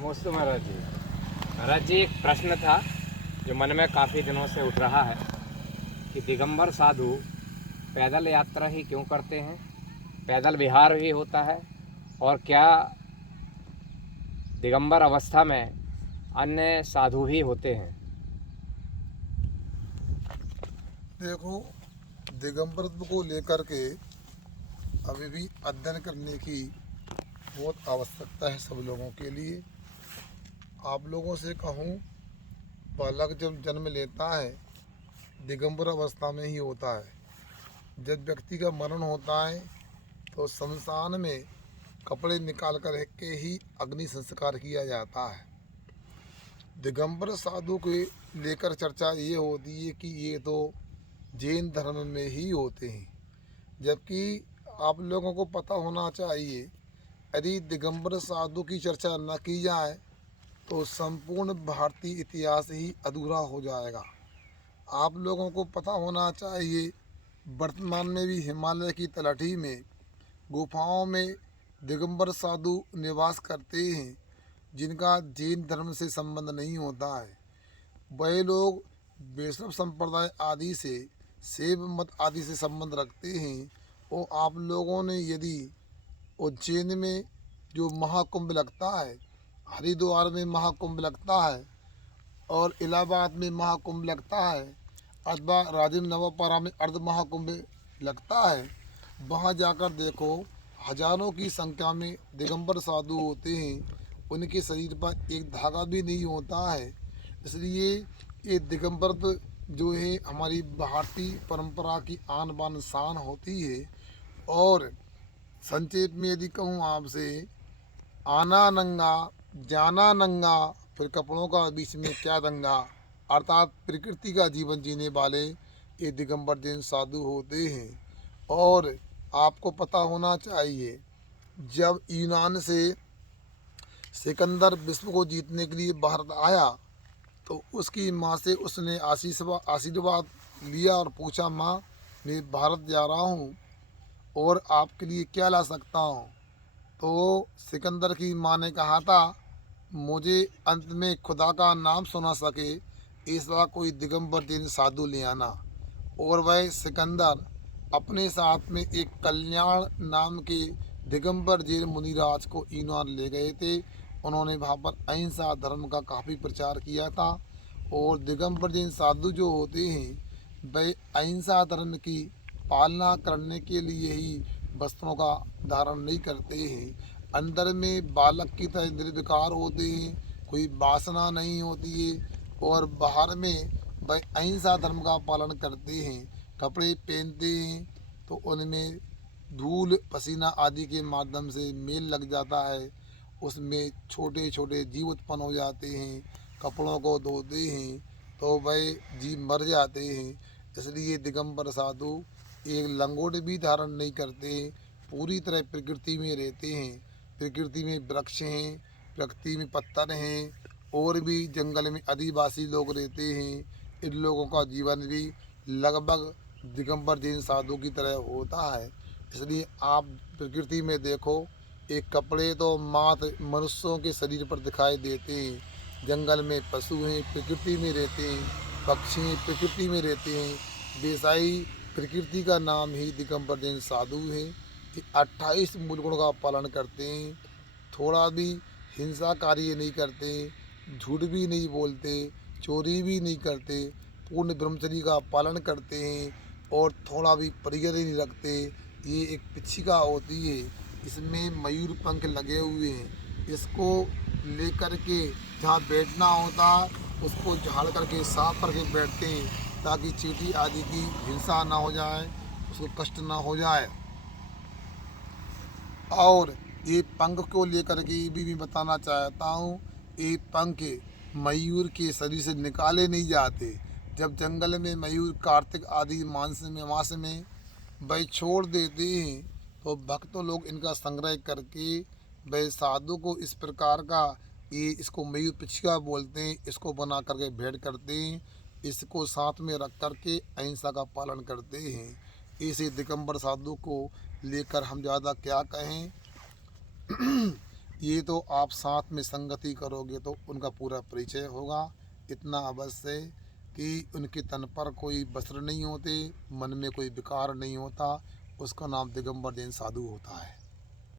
नमस्ते महाराज जी। महाराज जी, एक प्रश्न था जो मन में काफ़ी दिनों से उठ रहा है कि दिगंबर साधु पैदल यात्रा ही क्यों करते हैं, पैदल विहार ही होता है, और क्या दिगंबर अवस्था में अन्य साधु ही होते हैं? देखो, दिगंबरत्व को लेकर के अभी भी अध्ययन करने की बहुत आवश्यकता है सब लोगों के लिए। आप लोगों से कहूँ, बालक जब जन्म लेता है दिगंबर अवस्था में ही होता है। जब व्यक्ति का मरण होता है तो शमशान में कपड़े निकाल कर के ही अग्नि संस्कार किया जाता है। दिगंबर साधु के लेकर चर्चा ये होती है कि ये तो जैन धर्म में ही होते हैं, जबकि आप लोगों को पता होना चाहिए, यदि दिगंबर साधु की चर्चा न की जाए तो संपूर्ण भारतीय इतिहास ही अधूरा हो जाएगा। आप लोगों को पता होना चाहिए, वर्तमान में भी हिमालय की तलहटी में गुफाओं में दिगंबर साधु निवास करते हैं, जिनका जैन धर्म से संबंध नहीं होता है। वह लोग वैष्णव संप्रदाय आदि से, शैव मत आदि से संबंध रखते हैं। और आप लोगों ने यदि उज्जैन में जो महाकुंभ लगता है, हरिद्वार में महाकुंभ लगता है और इलाहाबाद में महाकुंभ लगता है, अथवा राजिम नवापारा में अर्ध महाकुंभ लगता है, वहाँ जाकर देखो, हजारों की संख्या में दिगंबर साधु होते हैं। उनके शरीर पर एक धागा भी नहीं होता है। इसलिए ये दिगंबर जो है हमारी भारतीय परंपरा की आन बान शान होती है। और संक्षेप में यदि कहूँ आपसे, आना नंगा जाना नंगा, फिर कपड़ों का बीच में क्या दंगा, अर्थात प्रकृति का जीवन जीने वाले ये दिगंबर जैन साधु होते हैं। और आपको पता होना चाहिए, जब यूनान से सिकंदर विश्व को जीतने के लिए भारत आया तो उसकी माँ से उसने आशीर्वाद लिया और पूछा, माँ मैं भारत जा रहा हूँ और आपके लिए क्या ला सकता हूँ। तो सिकंदर की माँ ने कहा था, मुझे अंत में खुदा का नाम सुना सके ऐसा कोई दिगंबर जैन साधु ले आना। और वह सिकंदर अपने साथ में एक कल्याण नाम के दिगंबर जैन मुनिराज को यूनान ले गए थे। उन्होंने वहाँ पर अहिंसा धर्म का काफ़ी प्रचार किया था। और दिगंबर जैन साधु जो होते हैं वे अहिंसा धर्म की पालना करने के लिए ही वस्त्रों का धारण नहीं करते हैं। अंदर में बालक की तरह निर्विकार होते हैं, कोई वासना नहीं होती है। और बाहर में वह अहिंसा धर्म का पालन करते हैं। कपड़े पहनते हैं तो उनमें धूल पसीना आदि के माध्यम से मेल लग जाता है, उसमें छोटे छोटे जीव उत्पन्न हो जाते हैं। कपड़ों को धोते हैं तो वह जीव मर जाते हैं। इसलिए दिगंबर साधु एक लंगोट भी धारण नहीं करते, पूरी तरह प्रकृति में रहते हैं। प्रकृति में वृक्ष हैं, प्रकृति में पत्थर हैं, और भी जंगल में आदिवासी लोग रहते हैं। इन लोगों का जीवन भी लगभग दिगंबर जैन साधु की तरह होता है। इसलिए आप प्रकृति में देखो, एक कपड़े तो मात्र मनुष्यों के शरीर पर दिखाई देते हैं। जंगल में पशु हैं, प्रकृति में रहते हैं, पक्षी हैं, प्रकृति में रहते हैं। वैसा ही प्रकृति का नाम ही दिगंबर जैन साधु है। ये 28 मूल गुणों का पालन करते हैं, थोड़ा भी हिंसा कार्य नहीं करते, झूठ भी नहीं बोलते, चोरी भी नहीं करते, पूर्ण ब्रह्मचर्य का पालन करते हैं और थोड़ा भी परिग्रह नहीं रखते। ये एक पिच्छिका होती है, इसमें मयूर पंख लगे हुए हैं। इसको लेकर के जहाँ बैठना होता उसको झाड़ करके साफ करके बैठते हैं, ताकि चींटी आदि की हिंसा ना हो जाए, उसको कष्ट ना हो जाए। और ये पंख को लेकर के भी बताना चाहता हूँ, ये पंख मयूर के शरीर से निकाले नहीं जाते। जब जंगल में मयूर कार्तिक आदि मास में वह छोड़ देते हैं तो भक्त लोग इनका संग्रह करके वह साधु को इस प्रकार का, ये इसको मयूर पिछका बोलते हैं, इसको बना करके भेंट करते हैं। इसको साथ में रख करके अहिंसा का पालन करते हैं। इसे दिगंबर साधु को लेकर हम ज़्यादा क्या कहें। ये तो आप साथ में संगति करोगे तो उनका पूरा परिचय होगा। इतना अवश्य है कि उनके तन पर कोई वस्त्र नहीं होते, मन में कोई विकार नहीं होता, उसका नाम दिगंबर जैन साधु होता है।